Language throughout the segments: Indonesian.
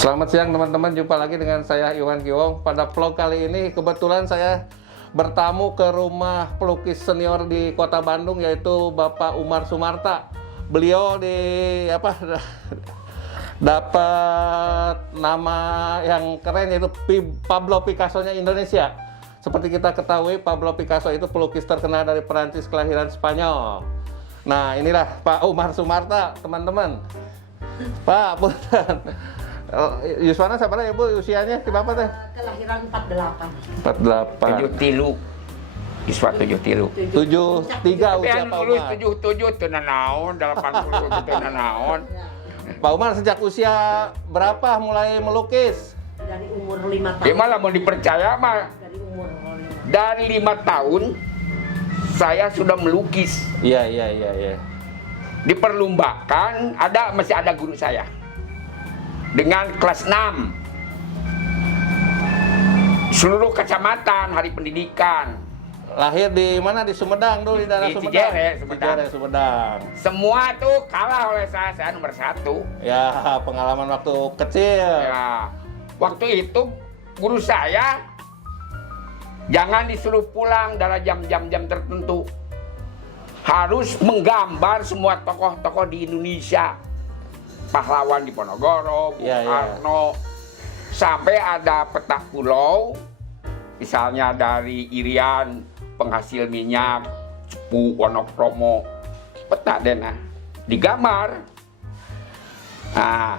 Selamat siang teman-teman, jumpa lagi dengan saya Iwan Giwong. Pada vlog kali ini kebetulan saya bertamu ke rumah pelukis senior di Kota Bandung, yaitu Bapak Umar Sumarta. Beliau dapat nama yang keren, yaitu Pablo Picasso-nya Indonesia. Seperti kita ketahui, Pablo Picasso itu pelukis terkenal dari Perancis kelahiran Spanyol. Nah, inilah Pak Umar Sumarta, teman-teman. Pak, punten. Yuswana sabar ya Bu, usianya di Bapak teh? Kelahiran 48. 48. 73. Iswa 73. 73 usia Pak lulus Umar. 77 teu naon, 80 teu naon. Pak Umar sejak usia berapa mulai melukis? Dari umur 5 tahun. Dia malah mau dipercaya mah Dari umur 5 dari 5 tahun saya sudah melukis. Iya. Diperlombakan, masih ada guru saya. Dengan kelas 6 seluruh kecamatan hari pendidikan. Lahir di mana? Di Sumedang dulu, di daerah Di Sumedang. Cijere, Sumedang. Cijere, Sumedang. Semua tuh kalah oleh saya nomor 1. Ya, pengalaman waktu kecil. Ya, waktu itu guru saya jangan disuruh pulang dalam jam-jam tertentu. Harus menggambar semua tokoh-tokoh di Indonesia. Pahlawan di Ponorogo, Bung Karno, sampai ada peta pulau, misalnya dari Irian, penghasil minyak, Cepu, Wonokromo, peta dena, digambar. Nah,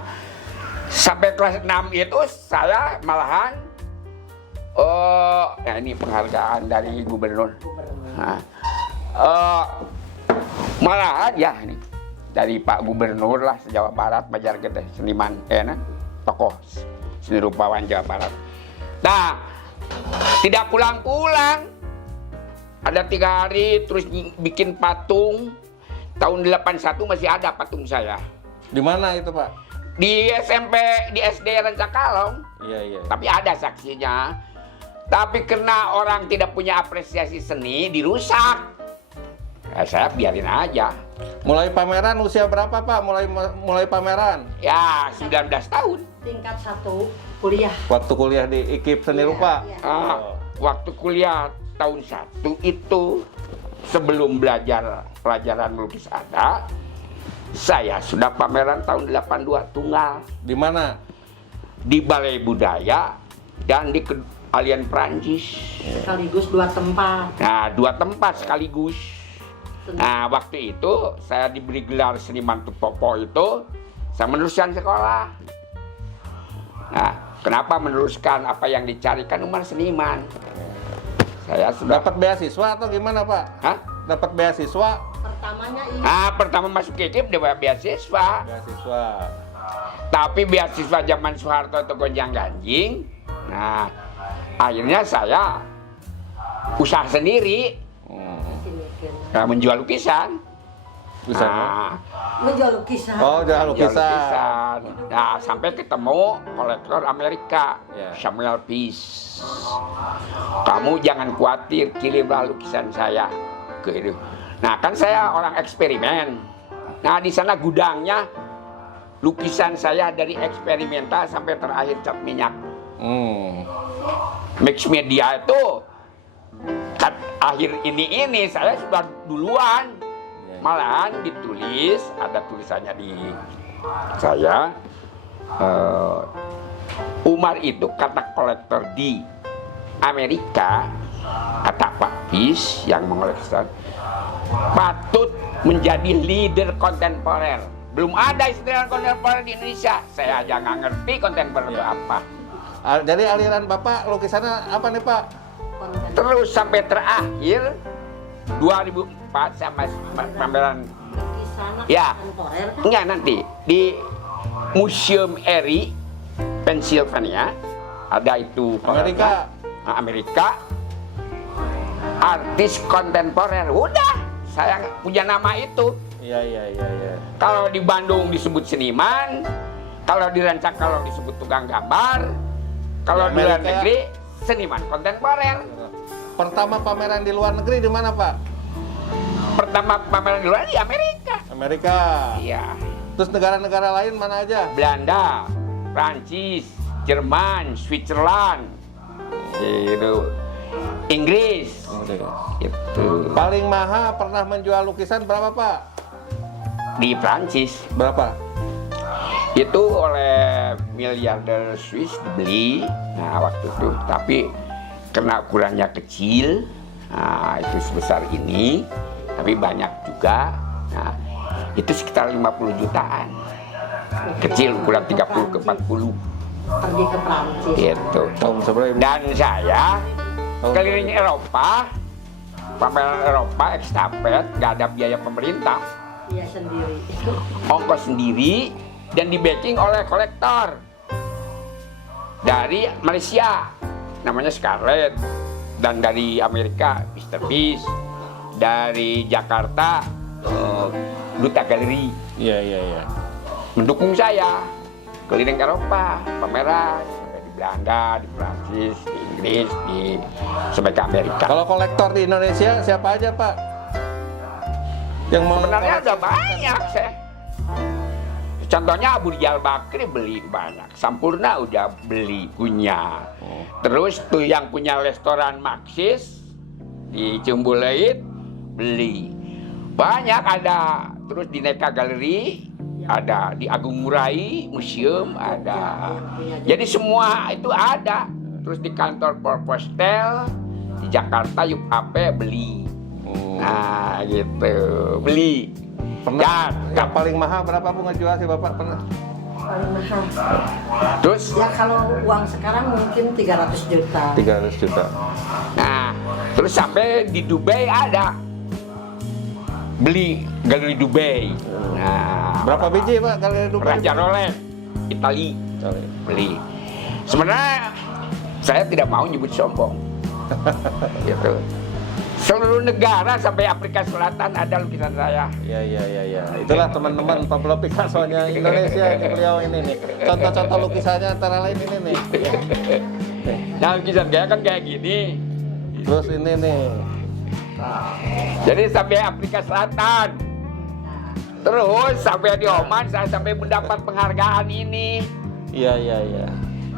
sampai kelas 6 itu saya malahan, ini penghargaan dari gubernur. Nah, malahan ya ini. Dari Pak Gubernur lah Jawa Barat, Banjargede, seniman, tokoh seni rupawan Jawa Barat. Nah, tidak pulang-pulang. Ada 3 hari terus bikin patung. Tahun 81 masih ada patung saya. Di mana itu Pak? Di SMP, di SD Rancakalong. Iya. Tapi ada saksinya. Tapi karena orang tidak punya apresiasi seni, dirusak. Ya, saya biarin aja. Mulai pameran usia berapa Pak? Mulai pameran? Ya, 19 tahun. tingkat 1 kuliah. Waktu kuliah di IKIP Seni Rupa. Iya. Waktu kuliah tahun 1 itu sebelum belajar pelajaran melukis ada, saya sudah pameran tahun 82 tunggal. Di mana? Di Balai Budaya dan di Alien Prancis. Sekaligus 2 tempat. Nah, 2 tempat sekaligus. Nah, waktu itu saya diberi gelar seniman Tupopo itu, saya meneruskan sekolah. Nah, kenapa meneruskan apa yang dicarikan Umar seniman? Saya sudah Dapat beasiswa atau gimana Pak? Hah? Dapat beasiswa? Pertamanya ini. Pertama masuk IKIP dapat beasiswa. Beasiswa. Tapi beasiswa zaman Soeharto itu gonjang-ganjing. Nah, akhirnya saya usaha sendiri. Nah, menjual lukisan. Bisa. Menjual lukisan. Oh, jual Menjual lukisan. Nah, sampai ketemu kolektor Amerika, Ya. Samuel Peace. Kamu jangan khawatir, kirimlah lukisan saya ke itu. Nah, kan saya orang eksperimen. Nah, di sana gudangnya lukisan saya dari eksperimental sampai terakhir cat minyak. Mix media itu kan akhir ini saya sudah duluan. Malahan ditulis, ada tulisannya di saya, Umar itu kata kolektor di Amerika, kata Pak Peace yang mengoleksi, patut menjadi leader kontemporer. Belum ada istilah kontemporer di Indonesia. Saya aja nggak ngerti kontemporer itu apa. Jadi aliran Bapak lukisannya apa nih Pak? Terus sampai terakhir 2004 sama pameran Lukisan ya, kontemporer kan? enggak nanti di Museum Erie, Pennsylvania ada itu Amerika. Amerika artis kontemporer. Udah, saya punya nama itu. Iya. Kalau di Bandung disebut seniman, kalau di Rancakalong disebut tukang gambar, kalau di luar Amerika. negeri seniman kontemporer. Pertama pameran di luar negeri di mana Pak? Pertama pameran di luar di Amerika. Amerika. Iya. Terus negara-negara lain mana aja? Belanda, Prancis, Jerman, Switzerland, gitu. Inggris, itu. Paling mahal pernah menjual lukisan berapa Pak? Di Prancis Berapa? itu oleh miliarder Swiss dibeli, nah waktu itu, tapi karena ukurannya kecil, nah itu sebesar ini, tapi banyak juga, nah itu sekitar 50 jutaan, kecil ukuran 30 ke 40, Pergi ke Prancis. gitu. Tahun seberapa? Dan saya keliling Eropa, pameran Eropa, estafet, nggak ada biaya pemerintah, Iya sendiri. ongkos sendiri, dan di backing oleh kolektor dari Malaysia namanya Scarlett, dan dari Amerika Mr. Peace, dari Jakarta Duta Galeri Iya. mendukung saya keliling Eropa, pameran di Belanda, di Prancis, di Inggris, sampai ke Amerika. Kalau kolektor di Indonesia siapa aja Pak? Yang Sebenarnya udah banyak saya. Contohnya Abu Rijal Bakri beli banyak, Sampurna udah beli punya. Terus tuh yang punya restoran Maxis di Ciumbuleuit beli. Banyak ada, terus di Neka Galeri ada, di Agung Murai Museum ada. Jadi semua itu ada. Terus di kantor Polpostel di Jakarta UPAP beli. Nah gitu, beli. Pernah? Ya, Yang paling mahal berapa Bu ngejual sih Bapak pernah? Paling mahal. terus Ya kalau uang sekarang mungkin 300 juta. 300 juta. nah, terus sampai di Dubai ada beli galeri Dubai. Nah, Berapa biji Pak galeri Dubai? Raja Rolex Itali beli. Sebenarnya saya tidak mau nyebut sombong, gitu. Seluruh negara sampai Afrika Selatan ada lukisan saya. Iya. Itulah teman-teman Pablo Picasso-nya Indonesia ini, beliau ini nih. Contoh-contoh lukisannya antara lain ini nih. Nah, lukisan saya kan kayak gini. Terus ini nih. Jadi sampai Afrika Selatan. Terus sampai di Oman saya sampai mendapat penghargaan ini. Iya.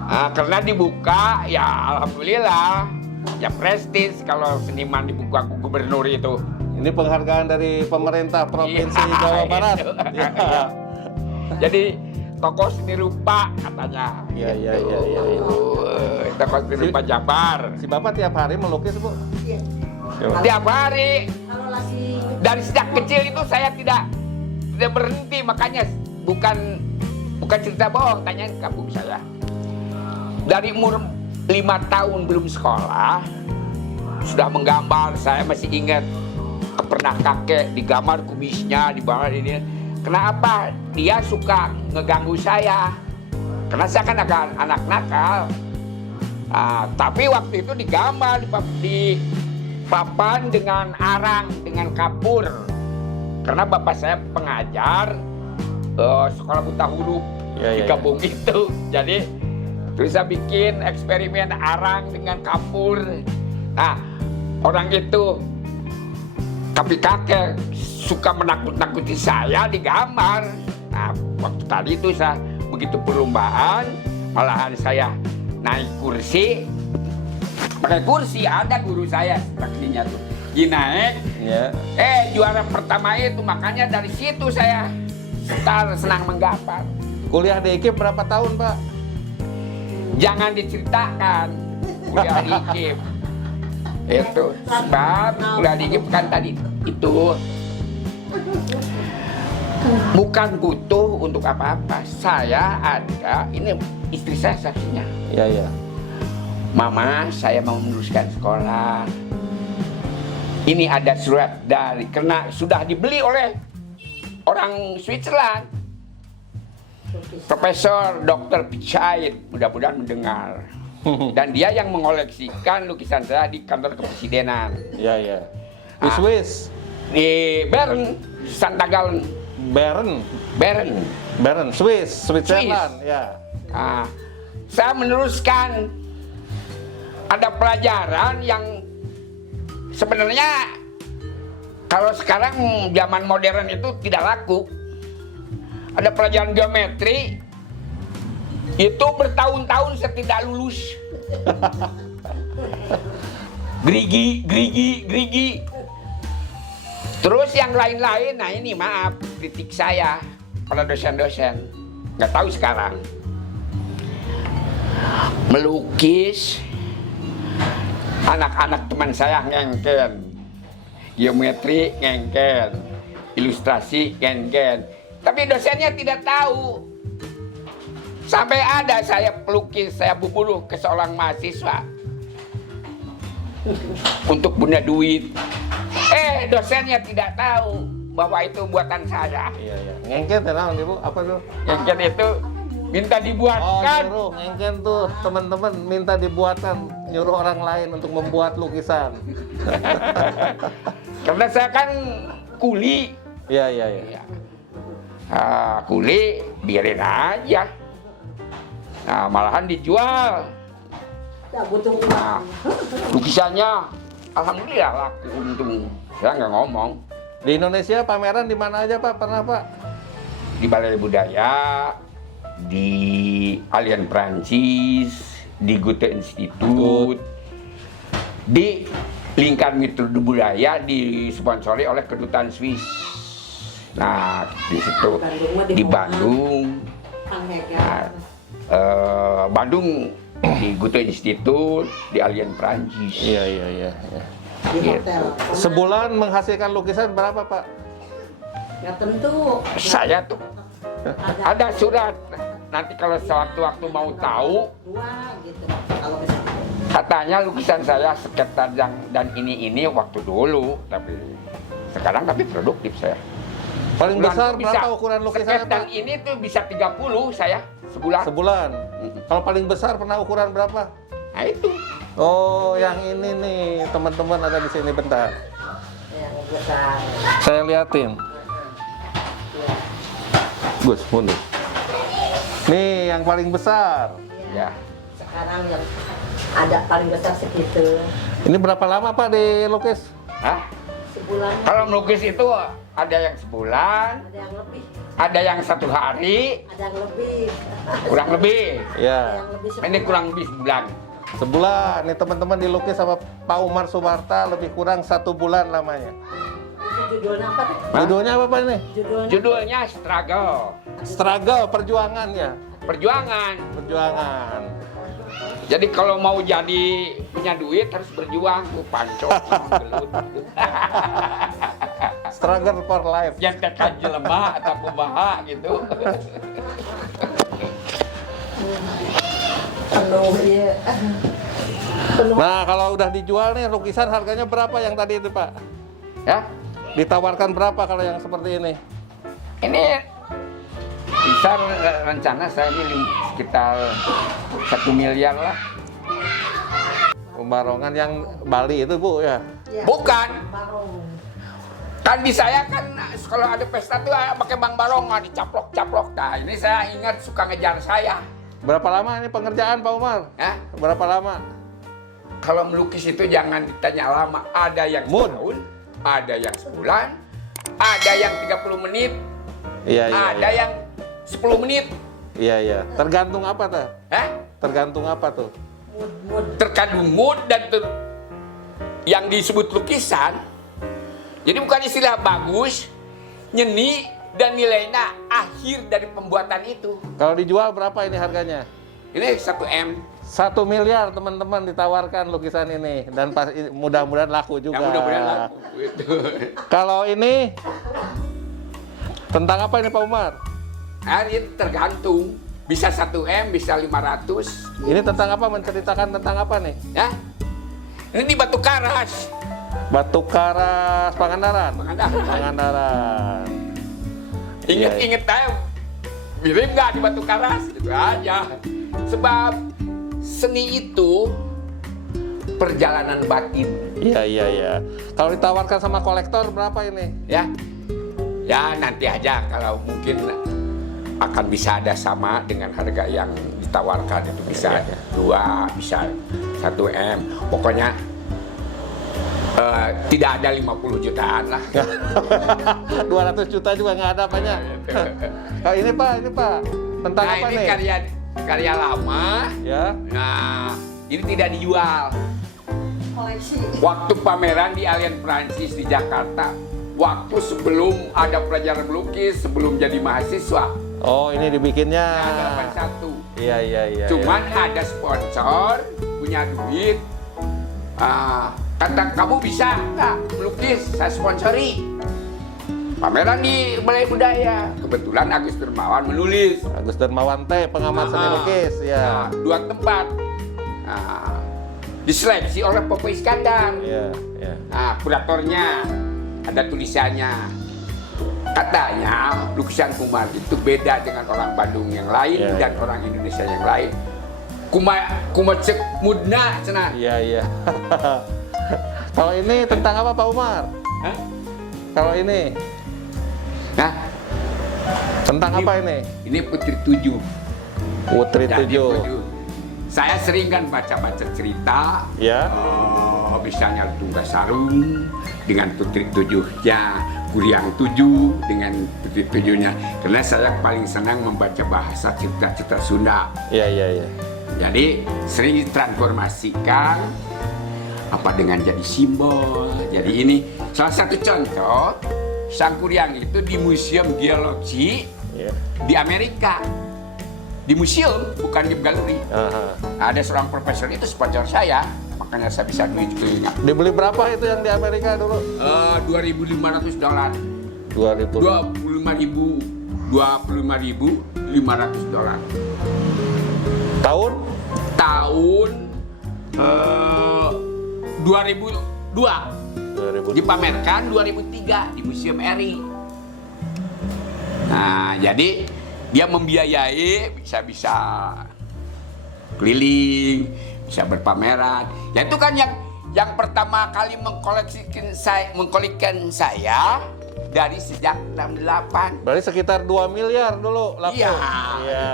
Nah, karena dibuka, ya alhamdulillah. Ya prestis kalau seniman dibuka gubernur itu. Ini penghargaan dari pemerintah Provinsi Iya, Jawa Barat. itu. Iya. Jadi tokoh seni rupa katanya. Iya. Tokoh seni rupa Jabar. Si Bapak tiap hari melukis Bu? Iya. Tiap hari. Kalau lagi Dari sejak kecil itu saya tidak berhenti, makanya bukan cerita bohong, tanyain kampung saya. Dari umur 5 tahun belum sekolah sudah menggambar. Saya masih ingat pernah kakek digambar kumisnya di bawah ini. Kenapa? Dia suka ngeganggu saya karena saya kan anak nakal. Nah, tapi waktu itu digambar di papan dengan arang, dengan kapur. Karena bapak saya pengajar sekolah buta huruf di kampung itu. Jadi terus saya bikin eksperimen arang dengan kapur. Nah, orang itu, tapi kakek suka menakut-nakuti saya digambar. Nah, waktu tadi itu saya begitu perlombaan, malahan saya naik kursi. Pakai kursi, ada guru saya saksinya tuh. Dia naik, juara pertama itu, makanya dari situ saya senang menggambar. Kuliah di IKIP berapa tahun Pak? Jangan diceritakan kuliah di IKIP. Itu sebab kuliah di IKIP kan tadi itu bukan butuh untuk apa-apa. Saya ada, ini istri saya saksinya. Iya. Mama, saya mau meneruskan sekolah. Ini ada surat dari, karena sudah dibeli oleh orang Switzerland. Profesor Dr. Pichait, mudah-mudahan mendengar. Dan dia yang mengoleksikan lukisan saya di kantor kepresidenan. Iya. Di Swiss? Di Bern, Santa Gallen. Bern, Switzerland. Ya. Nah, saya meneruskan. Ada pelajaran yang sebenarnya kalau sekarang zaman modern itu tidak laku. Ada pelajaran geometri Itu bertahun-tahun saya tidak lulus. Gerigi. Terus yang lain-lain, nah ini maaf, kritik saya pada dosen-dosen. Nggak tahu sekarang. Melukis, anak-anak teman saya ngengken. Geometri ngengken. Ilustrasi ngengken. Tapi dosennya tidak tahu. Sampai ada saya pelukis, saya buburuh ke seorang mahasiswa untuk punya duit. Dosennya tidak tahu bahwa itu buatan saya. Iya. Ngengken tenang Ibu, apa tuh? Ngengken itu minta dibuatkan. Nyuruh ngengken tuh teman-teman minta dibuatkan, nyuruh orang lain untuk membuat lukisan. Karena saya kan kuli. Iya. Kuli biarin aja. Nah, malahan dijual. Tak butuh Nah, uang. lukisannya alhamdulillah laku, untung. Saya nggak ngomong. Di Indonesia pameran di mana aja Pak? Pernah Pak? Di Balai Budaya, di Allianz Prancis, di Goethe Institute, di Lingkar Metode Budaya disponsori oleh Kedutaan Swiss. Nah, di situ di Bandung. Nah, Bandung di Goethe Institute, di Allianz Prancis. Iya. Di hotel. Sebulan menghasilkan lukisan berapa Pak? Nggak tentu. Saya tuh ada surat. Nanti kalau sewaktu-waktu mau tahu, Dua gitu. Kalau misalnya. katanya lukisan saya sekitar dan ini waktu dulu, tapi sekarang tapi produktif saya. Paling Sebulan besar tuh bisa, berapa ukuran lukisannya sekitar Pak? ini tuh bisa 30 saya sebulan. Sebulan. Kalau paling besar pernah ukuran berapa? Nah itu. Oh, yang ini nih, teman-teman ada di sini bentar. Yang besar. Saya liatin. Gus, mundur. Nih, yang paling besar. Ya. Sekarang yang ada paling besar segitu. Ini berapa lama Pak dilukis? Hah? Sebulan. Kalau melukis itu ada yang sebulan, Ada yang lebih. ada yang 1 hari, Ada yang lebih. kurang lebih. Ada Ya, yang lebih Ini kurang lebih sebulan. sebulan. Nih teman-teman dilukis sama Pak Umar Sumarta lebih kurang 1 bulan lamanya. Itu judulnya apa tuh? Hah? Judulnya apa Pak ini? Judulnya. Judulnya Struggle, Struggle, perjuangan ya. perjuangan. Perjuangan. Jadi kalau mau jadi punya duit harus berjuang, pancok, gelut. Struggle for life. Yang tekan jelema atau kumaha gitu. Penuh ya. Penuh. Nah, kalau udah dijual nih lukisan harganya berapa yang tadi itu Pak? Ya, Ditawarkan berapa kalau yang seperti ini? ini bisa rencana saya ini sekitar 1 miliar lah. Pembarongan yang Bali itu Bu ya? Ya. Bukan. Barong. Kan di saya kan kalau ada pesta tuh pakai bang barongan dicaplok-caplok. Nah ini saya ingat suka ngejar saya. Berapa lama ini pengerjaan Pak Umar? Ya, Berapa lama? kalau melukis itu jangan ditanya lama. Ada yang Mood. setahun, ada yang sebulan, ada yang 30 menit, Iya. ada yang 10 menit. Iya. Tergantung apa tuh? Tergantung apa tuh? Mood. Terkandung mood dan yang disebut lukisan. Jadi bukan istilah bagus, nyeni dan nilainya akhir dari pembuatan itu. Kalau dijual berapa ini harganya? Ini 1 M. 1 miliar teman-teman ditawarkan lukisan ini dan pas mudah-mudahan laku juga. Ya mudah-mudahan laku. Gitu. Kalau ini tentang apa ini Pak Umar? Nah, ini tergantung. Bisa 1 M, bisa 500. Ini tentang apa? Menceritakan tentang apa nih? Ya. Ini di Batu Karas. Batu Karas Pangandaran. Pangandaran. Ingat-ingat aja. Mirip nggak di Batu Karas? Gitu aja. Sebab seni itu perjalanan batin. Iya. Kalau ditawarkan sama kolektor berapa ini? Ya. Ya nanti aja kalau mungkin akan bisa ada sama dengan harga yang ditawarkan itu bisa Iya. 2, bisa 1 M. Pokoknya tidak ada 50 jutaan lah. 200 juta juga nggak ada banyak. Kalau ini Pak, tentang Nah apa ini nih? karya karya lama. Ya. Nah, ini tidak dijual. Koleksi. Waktu pameran di Allianz Prancis di Jakarta, waktu sebelum ada pelajaran melukis, sebelum jadi mahasiswa. Oh, ini dibikinnya. Nah, 81. Iya. Cuman ada sponsor, punya duit. Kata, kamu bisa nggak melukis? Saya sponsori. Pameran di Balai Budaya. Kebetulan Agus Dermawan menulis. Agus Dermawan teh pengamat seni lukis, ya. Nah, 2 tempat. Diseleksi oleh Popo Iskandar. Iya. Nah, kuratornya ada tulisannya. Katanya lukisan Kumar itu beda dengan orang Bandung yang lain Ya, dan orang Indonesia yang lain. Kumar cek mudna cenah. Iya. Kalau ini tentang apa Pak Umar? Hah? Kalau ini Nah, tentang apa ini? ini Putri Tujuh. Putri Jadi Tujuh. Saya sering kan baca-baca cerita. Ya. Misalnya Tunggal Sarung dengan Putri Tujuhnya, Kuryang Tujuh dengan Putri Tujuhnya. Karena saya paling senang membaca bahasa cerita-cerita Sunda. Iya. Jadi sering ditransformasikan apa dengan jadi simbol. Jadi ini salah satu contoh Sang Kuryang itu di Museum Geologi Iya. di Amerika. Di museum, bukan di galeri. Aha. Ada seorang profesor itu sponsor saya, makanya saya bisa duit kelilingan. Dibeli berapa itu yang di Amerika dulu? $2.500. 2000. 25.500 dolar. Tahun? Tahun 2002 2000. dipamerkan 2003 di Museum RI. Nah, jadi dia membiayai bisa keliling, bisa berpameran. Ya itu kan yang pertama kali mengkoleksikan saya dari sejak 68. Berarti sekitar 2 miliar dulu laku. Iya. Iya.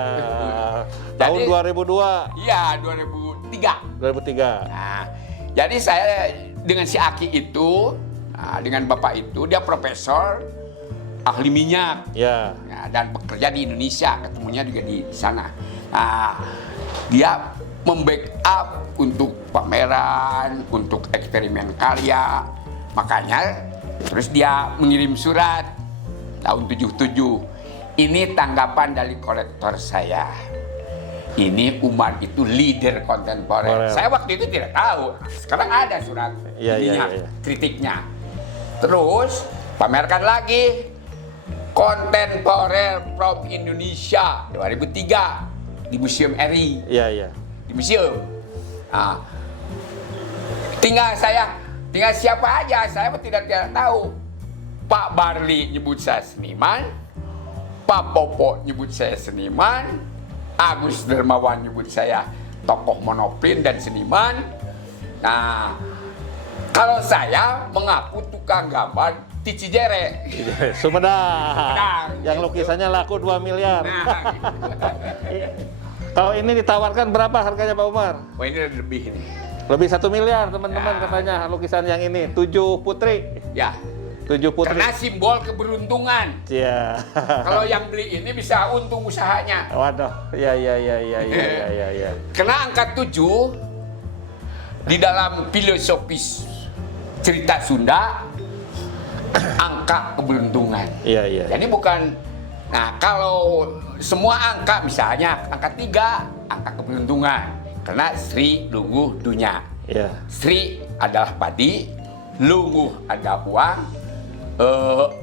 Tahun Jadi- 2002. Iya, 2003. 2003. Nah, jadi saya dengan si Aki itu, dengan bapak itu, dia profesor ahli minyak. Ya. Nah, dan bekerja di Indonesia, ketemunya juga di sana. Nah, dia membackup untuk pameran, untuk eksperimen karya. Makanya terus dia mengirim surat tahun 77. Ini tanggapan dari kolektor saya. Ini Umar itu leader kontemporer. Korea. Saya waktu itu tidak tahu. Sekarang ada surat Iya, ininya, iya. kritiknya. Terus pamerkan lagi Kontemporer From Indonesia 2003 di Museum RI. Iya. Di museum. Nah, tinggal siapa aja, saya tidak tahu. Pak Barli nyebut saya seniman, Pak Popo nyebut saya seniman, Agus Dermawan nyebut saya tokoh monoprint dan seniman. Nah, kalau saya mengaku tukang gambar di Cijere. Sumedang. Yang lukisannya laku 2 miliar. Nah, Kalau ini ditawarkan berapa harganya Pak Umar? wah ini lebih ini. Lebih 1 miliar teman-teman Ya. katanya lukisan yang ini. 7 putri. Ya, 7 putri. karena simbol keberuntungan. Iya. Kalau yang beli ini bisa untung usahanya. Waduh. Iya. Karena angka 7 di dalam filosofis cerita Sunda angka keberuntungan. Iya. Jadi bukan, nah kalau semua angka misalnya angka 3 angka keberuntungan. Karena Sri Lungguh Dunya. Iya. Sri adalah padi, Lungguh ada uang,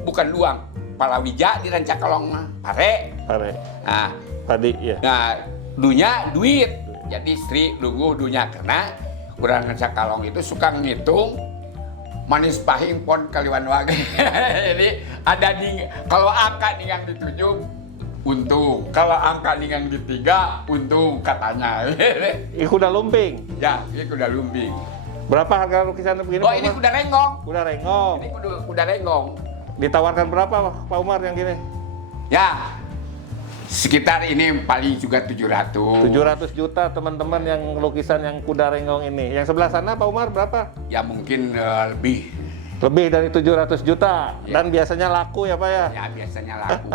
bukan uang. Palawija di Rancakalong pare. Pare. Nah, Padi ya. Nah, dunya duit. Jadi Sri Lungguh Dunya karena kurang Rancakalong itu suka ngitung manis pahing pon kaliwan wage. Jadi ada kalau angka yang dituju untung, kalau angka yang ditiga untung katanya. Ini kuda lumping. Ya, ini kuda lumbing. Berapa harga lukisan begini? Oh, Pak ini Umar? kuda renggong. Kuda renggong. Ini kuda renggong. Ditawarkan berapa Pak Umar yang gini? Ya, sekitar ini paling juga 700. 700 juta teman-teman yang lukisan yang kuda renggong ini. Yang sebelah sana Pak Umar berapa? Ya mungkin lebih. Lebih dari 700 juta dan biasanya laku ya Pak ya. Ya biasanya laku.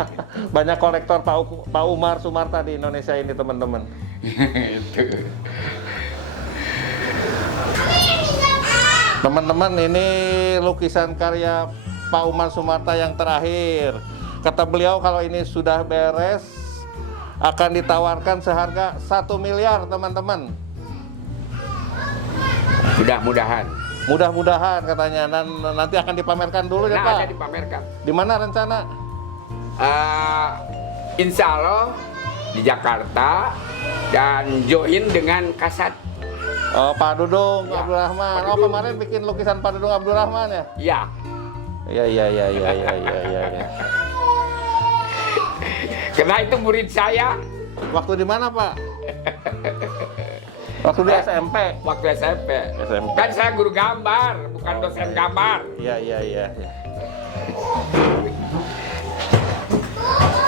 Banyak kolektor Pak Umar Sumarta di Indonesia ini teman-teman. Itu. Teman-teman, ini lukisan karya Pak Umar Sumarta yang terakhir. Kata beliau kalau ini sudah beres akan ditawarkan seharga 1 miliar teman-teman. Mudah-mudahan. Mudah-mudahan katanya, dan nanti akan dipamerkan dulu ya Pak. Ada dipamerkan. Di mana rencana? Insya Allah di Jakarta dan join dengan Kasat. Oh, Pak Dudung Ya, Abdul Rahman. Pak Oh, Dudung. kemarin bikin lukisan Pak Dudung Abdul Rahman ya? Ya, Iya. karena itu murid saya Waktu di mana Pak? Waktu di SMP. waktu SMP. SMP. Kan saya guru gambar, bukan dosen gambar. Iya.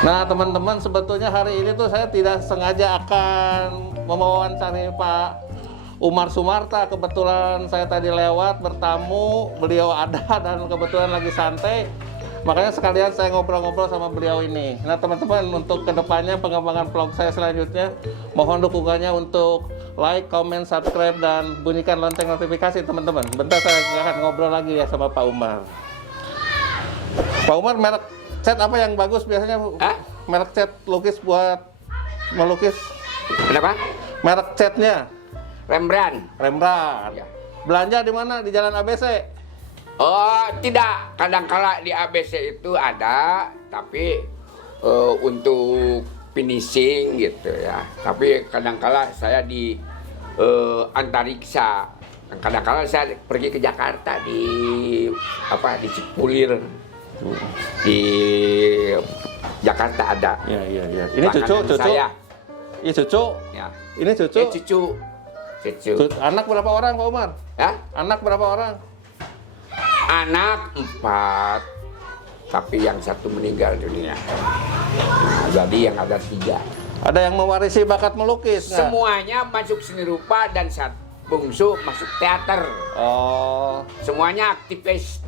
Nah teman-teman, sebetulnya hari ini tuh saya tidak sengaja akan mewawancari Pak Umar Sumarta. Kebetulan saya tadi lewat bertamu, beliau ada dan kebetulan lagi santai. Makanya sekalian saya ngobrol-ngobrol sama beliau ini. Nah teman-teman, untuk kedepannya pengembangan vlog saya selanjutnya, mohon dukungannya untuk like, comment, subscribe, dan bunyikan lonceng notifikasi teman-teman. Bentar saya akan ngobrol lagi ya sama Pak Umar. Pak Umar, merek cat apa yang bagus biasanya? Hah? Merek cat lukis buat melukis. Kenapa? Merek catnya Rembrandt. Rembrandt. Ya. Belanja di mana? Di Jalan ABC. Oh, tidak. Kadang-kala di ABC itu ada, tapi untuk finishing gitu ya. Tapi kadang-kala saya di Antariksa. Kadang-kala saya pergi ke Jakarta di Cipulir. Di Jakarta ada. Iya. Ini Langganan cucu. Saya. Iya cucu. Ya. Ini cucu. Cucu. Anak berapa orang Pak Umar? Ya? Anak berapa orang? Anak 4, tapi yang 1 meninggal dunia. Nah, jadi yang ada 3. Ada yang mewarisi bakat melukis nggak? Semuanya masuk seni rupa dan bungsu masuk teater. Oh. Semuanya aktivis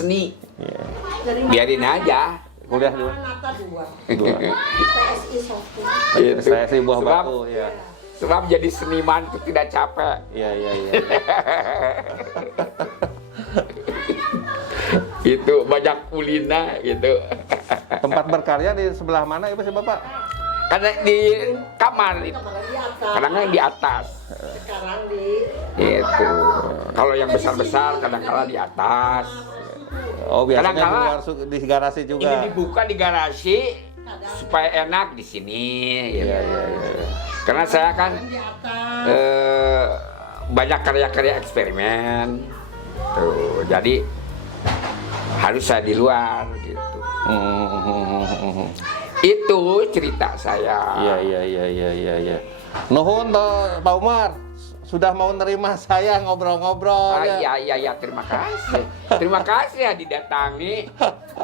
seni. Iya. Dari Biarin aja. Kuliah dulu. Nata 2. Dua. PSI 1. Gitu. Saya sih buah Sebab- batu ya. Sebab jadi seniman itu tidak capek. Iya. Itu banyak kulina gitu. Tempat berkarya di sebelah mana itu sih Bapak? Karena di kamar itu. Kemarin di atas. Kadang-kadang di atas. Sekarang di Gitu. Kalau yang besar-besar kadang-kala di atas. Oh, biasanya di Kadang-kala luar di garasi juga. Ini dibuka di garasi supaya enak di sini. Gitu. Iya. Karena saya kan di atas. banyak karya-karya eksperimen. Tuh, jadi harus saya di luar gitu. Itu cerita saya. Iya. Nuhun toh, Pak Umar. Sudah mau nerima saya ngobrol-ngobrol ya. Iya, terima kasih. Terima kasih ya didatangi.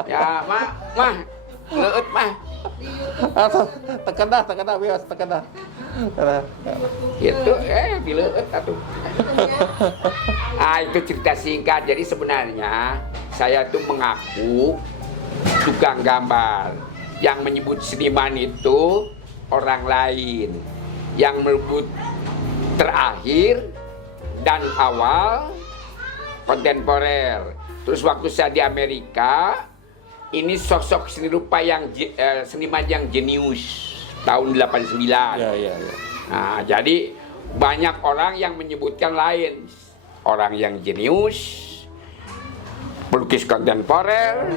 Ya, mah, leut mah. Atau tekan dah bias tekan dah. Itu bileut atuh. Itu cerita singkat. Jadi sebenarnya saya tuh mengaku tukang gambar. Yang menyebut seniman itu orang lain. Yang menyebut terakhir dan awal kontemporer. Terus waktu saya di Amerika, ini sosok seni rupa yang seniman yang jenius tahun 89. Iya. Nah, jadi banyak orang yang menyebutkan lain. Orang yang jenius, pelukis kontemporer,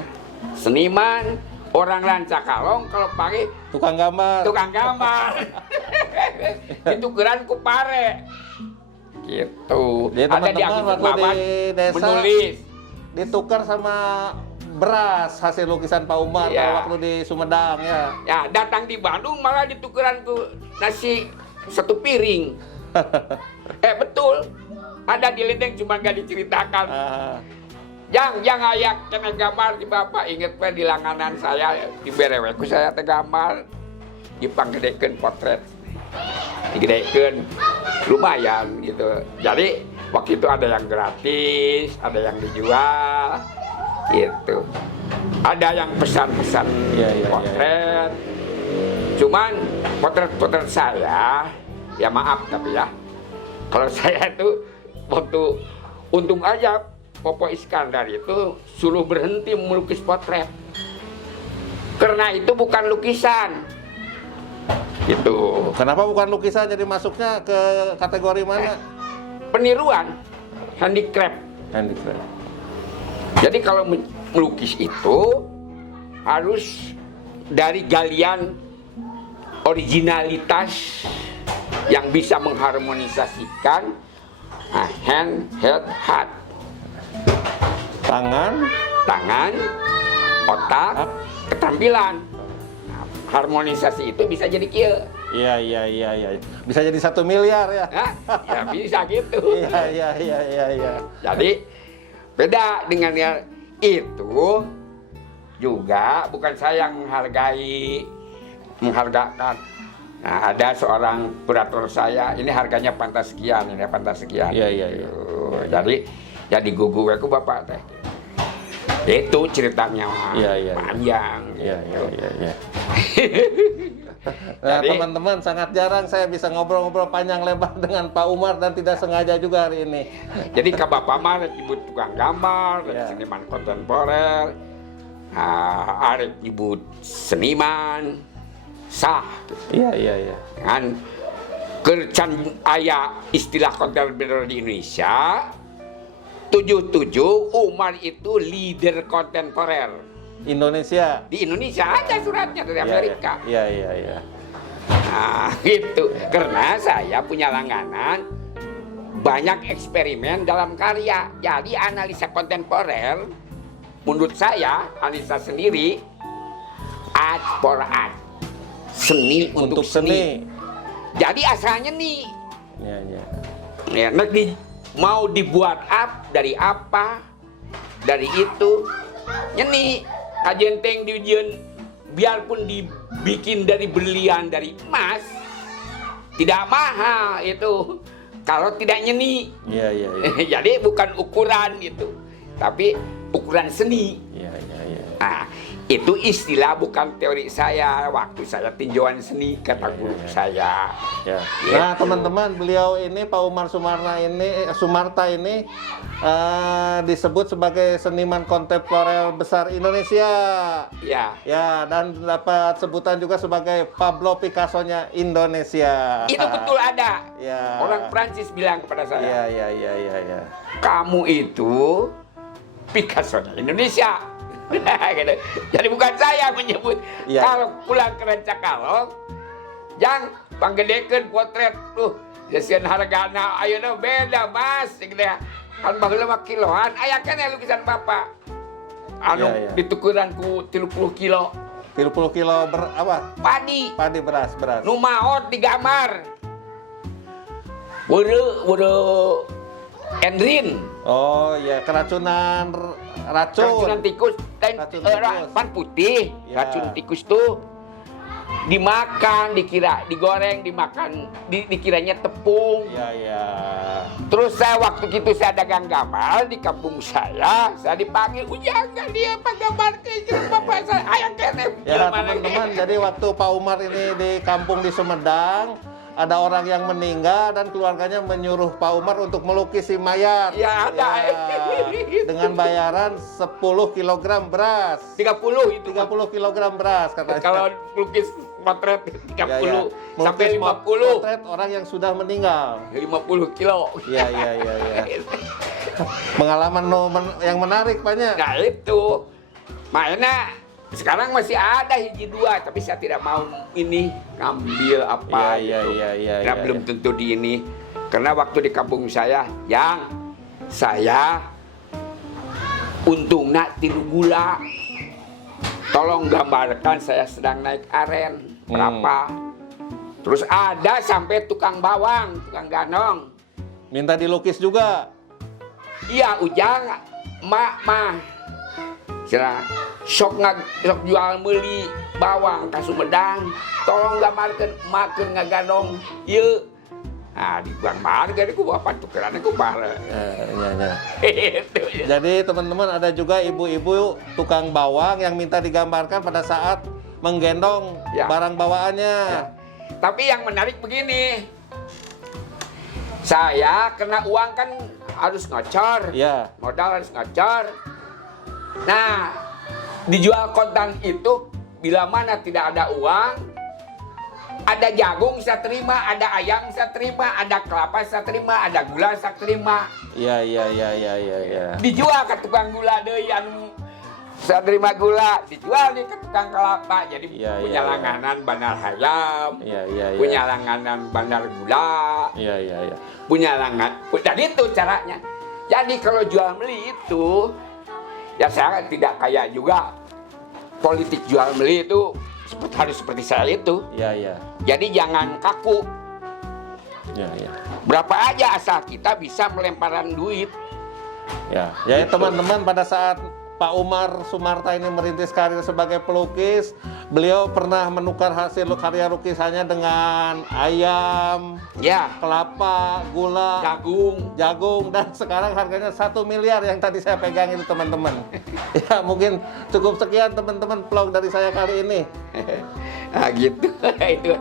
seniman, orang lancakalong kalau pakai Tukang gambar. tukang gambar. Itu geran ku pare. Gitu. Jadi Ada di teman-teman waktu Mamat di desa menulis. ditukar sama beras hasil lukisan Pak Umar Iya. waktu di Sumedang ya. Ya, datang di Bandung malah ditukeran ku nasi 1 piring. Betul. Ada di ledeng cuma gak diceritakan. Ah, Yang ayak kena gambar di bapak inget di langanan saya di bereweku saya teh gambar dipanggedekeun potret digedekeun lumayan gitu. Jadi Waktu itu ada yang gratis, ada yang dijual, gitu. Ada yang pesan-pesan potret. Cuman potret-potret saya, ya maaf tapi ya, kalau saya itu waktu untung aja Popo Iskandar itu suruh berhenti melukis potret. Karena itu bukan lukisan. Gitu. Kenapa bukan lukisan, jadi masuknya ke kategori mana? Peniruan, handicraft. Handicraft. Jadi kalau melukis itu harus dari galian originalitas yang bisa mengharmonisasikan hand, head, heart. Tangan, otak, keterampilan. Harmonisasi itu bisa jadi kia. Iya. Bisa jadi 1 miliar ya. Nah, ya bisa gitu. Iya. Jadi beda dengan yang itu juga bukan saya yang menghargakan. Nah, ada seorang kurator saya, ini harganya pantas sekian, ini pantas sekian. Iya. Jadi ya digugu aku bapak teh. Itu ceritanya panjang. Iya. Nah, Jadi, teman-teman, sangat jarang saya bisa ngobrol-ngobrol panjang lebar dengan Pak Umar dan tidak sengaja juga hari ini. jadi ke bapak mah ibu tukang gambar, seniman kontemporer, arek ibu seniman, sah. Gitu. Iya. Kan kercan aya istilah kontemporer di Indonesia. 77 Umar itu leader kontemporer. Indonesia. Di Indonesia ada suratnya dari Amerika. Iya. Nah, gitu. Karena saya punya langganan banyak eksperimen dalam karya. Jadi analisa kontemporer, menurut saya, analisa sendiri, art for art. Seni untuk seni. Jadi asalnya nih. Iya. Ya, mau dibuat dari apa? Dari itu. Nyeni. Kajenteng diujian, biarpun dibikin dari berlian, dari emas, tidak mahal itu. Kalau tidak nyeni. Iya. Jadi bukan ukuran itu, tapi ukuran seni. Iya. Nah, itu istilah bukan teori saya. Waktu saya tinjauan seni kata guru saya. Ya. Gitu. Nah, teman-teman, beliau ini Pak Umar Sumarta ini disebut sebagai seniman kontemporer besar Indonesia. Ya. Ya, dan dapat sebutan juga sebagai Pablo Picasso-nya Indonesia. Itu betul ada. Ya. Orang Prancis bilang kepada saya. Iya. Kamu itu Picasso-nya Indonesia. Gitu. Jadi bukan saya menyebut. Ya. Kalau pulang ke Rancakalong, jang panggedekeun potret tuh. Jasian hargana ayeuna beda, Mas. Gitu ya. Kan baheula mah kiloan, aya keneh lukisan Bapak. Anu Ya. ditukuran ku 30 kilo. 30 kilo apa? Padi. Beras. Nu maot digambar. Weureu endrin. Oh iya, keracunan Racunan tikus dan Racun tikus. pan putih. Ya. Racun tikus tuh dimakan, digoreng, dimakan, dikiranya tepung. Iya. Terus saya waktu itu saya dagang gambar di kampung saya dipanggil, jangan dia pak gambar ke bapak saya, ayah kene. Ya teman-teman, jadi waktu Pak Umar ini di kampung di Sumedang, ada orang yang meninggal dan keluarganya menyuruh Pak Umar untuk melukis si mayat. Ya ada. Dengan bayaran 10 kg beras. 30 itu. 30 kg beras katanya. Kalau lukis potret 30 sampai Melukis 50. potret orang yang sudah meninggal. 50 kilo. Iya. Pengalaman yang menarik banyak. Nah itu. Makanya sekarang masih ada hiji dua, tapi saya tidak mau ini ngambil apa Iya. Belum tentu di ini. Karena waktu di kampung saya, yang saya untungnya tilu gula. Tolong gambarkan saya sedang naik aren. Berapa? Terus ada sampai tukang bawang, tukang ganong. Minta dilukis juga. Iya, ujang, mah. Cina, sok jual meuli bawang ka Sumedang. Tolong gambarkeun makeun ngaganong ieu Nah, di Bang Marga itu apa tukeran aku para. Ya. Itu. Jadi teman-teman ada juga ibu-ibu tukang bawang yang minta digambarkan pada saat menggendong Ya. barang bawaannya. Tapi yang menarik begini. Saya kena uang kan harus ngocor. Ya. Modal harus ngocor. Nah, dijual kontan itu bila mana tidak ada uang, ada jagung saya terima, ada ayam saya terima, ada kelapa saya terima, ada gula saya terima. Ya. Dijual ke tukang gula deh yang saya terima gula, dijual nih ke tukang kelapa. Jadi Iya, punya iya. langganan bandar ayam, Iya. punya langganan bandar gula, Iya. punya langganan. Jadi itu caranya. Jadi kalau jual beli itu, ya saya tidak kayak juga politik jual beli itu harus seperti saya itu. Iya. Jadi jangan kaku. Ya. Berapa aja asal kita bisa melemparan duit. Ya, jadi teman-teman pada saat Pak Umar Sumarta ini merintis karir sebagai pelukis, beliau pernah menukar hasil karya lukisannya dengan ayam, Ya, kelapa, gula, jagung. dan sekarang harganya 1 miliar yang tadi saya pegang itu teman-teman. Ya, mungkin cukup sekian teman-teman vlog dari saya kali ini. Nah gitu. Itu